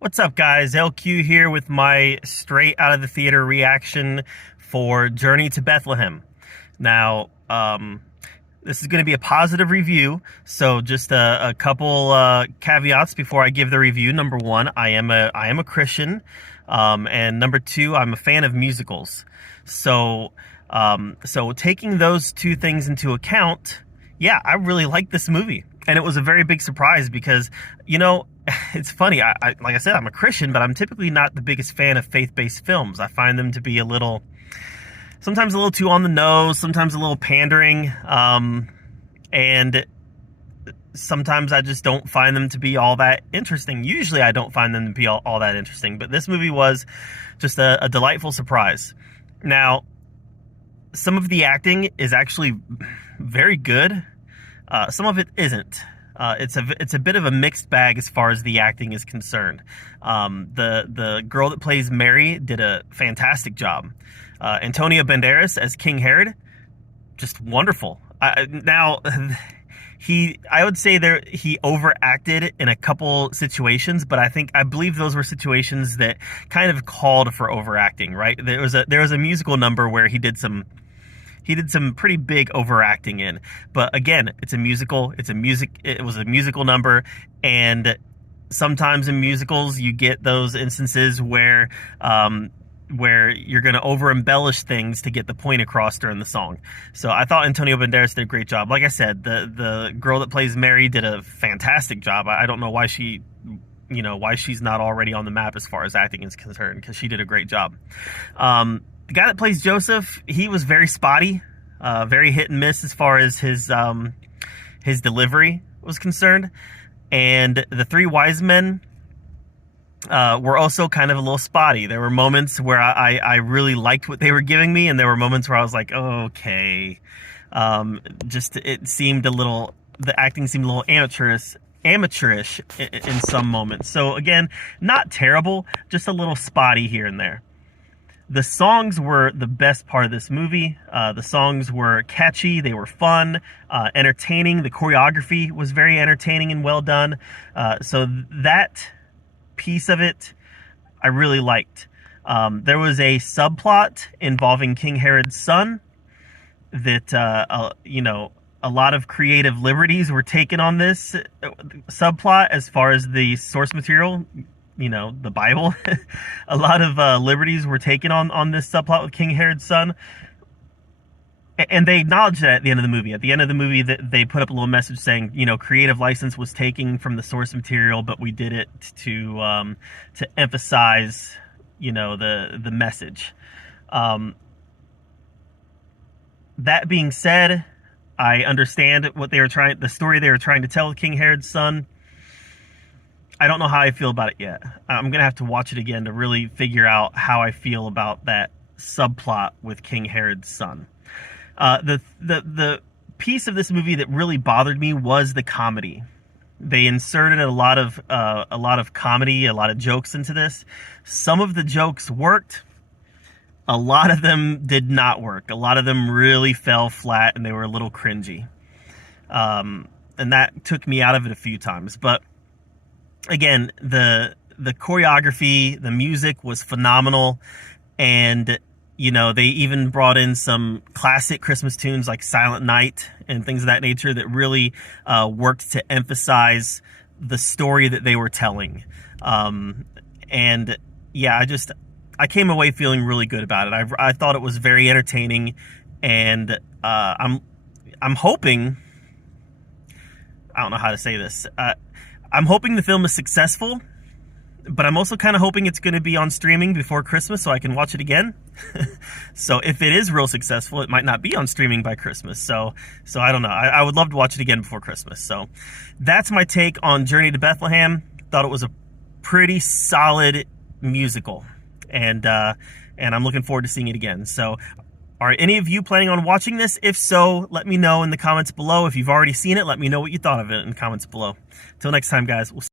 What's up, guys? LQ here with my straight out of the theater reaction for Journey to Bethlehem. Now, this is going to be a positive review, so just a couple caveats before I give the review. Number one, I am a Christian, and number two, I'm a fan of musicals. So taking those two things into account, yeah, I really like this movie. And it was a very big surprise because, it's funny. Like I said, I'm a Christian, but I'm typically not the biggest fan of faith-based films. I find them to be sometimes a little too on the nose, sometimes a little pandering, and sometimes I just don't find them to be all that interesting. Usually I don't find them to be all that interesting, but this movie was just a delightful surprise. Now, some of the acting is actually very good. Some of it isn't. It's a bit of a mixed bag as far as the acting is concerned. The girl that plays Mary did a fantastic job. Antonio Banderas as King Herod, just wonderful. I would say he overacted in a couple situations, but I believe those were situations that kind of called for overacting, right? There was a musical number where he did some pretty big overacting in, but again, it's a musical. It was a musical number, and sometimes in musicals you get those instances where you're going to over embellish things to get the point across during the song. So I thought Antonio Banderas did a great job. Like I said, the girl that plays Mary did a fantastic job. I don't know why she's not already on the map as far as acting is concerned, because she did a great job. The guy that plays Joseph, he was very spotty, very hit and miss as far as his delivery was concerned. And the three wise men were also kind of a little spotty. There were moments where I really liked what they were giving me, and there were moments where I was like, oh, okay. The acting seemed a little amateurish in some moments. So again, not terrible, just a little spotty here and there. The songs were the best part of this movie. The songs were catchy, they were fun, entertaining. The choreography was very entertaining and well done. So that piece of it, I really liked. There was a subplot involving King Herod's son that, a lot of creative liberties were taken on this subplot as far as the source material. The Bible. A lot of liberties were taken on this subplot with King Herod's son. And they acknowledged that at the end of the movie. At the end of the movie, they put up a little message saying, creative license was taken from the source material, but we did it to emphasize, the message. That being said, I understand the story they were trying to tell with King Herod's son. I don't know how I feel about it yet. I'm going to have to watch it again to really figure out how I feel about that subplot with King Herod's son. The piece of this movie that really bothered me was the comedy. They inserted a lot of comedy, a lot of jokes into this. Some of the jokes worked. A lot of them did not work. A lot of them really fell flat, and they were a little cringy. And that took me out of it a few times. But again, the choreography, the music was phenomenal, and they even brought in some classic Christmas tunes like Silent Night and things of that nature that really worked to emphasize the story that they were telling. And yeah, I came away feeling really good about it. I thought it was very entertaining, and I'm hoping, I don't know how to say this. I'm hoping the film is successful, but I'm also kind of hoping it's going to be on streaming before Christmas so I can watch it again. So if it is real successful, it might not be on streaming by Christmas. So I don't know. I would love to watch it again before Christmas. So that's my take on Journey to Bethlehem. Thought it was a pretty solid musical, and I'm looking forward to seeing it again. So are any of you planning on watching this? If so, let me know in the comments below. If you've already seen it, let me know what you thought of it in the comments below. Till next time, guys. We'll see you.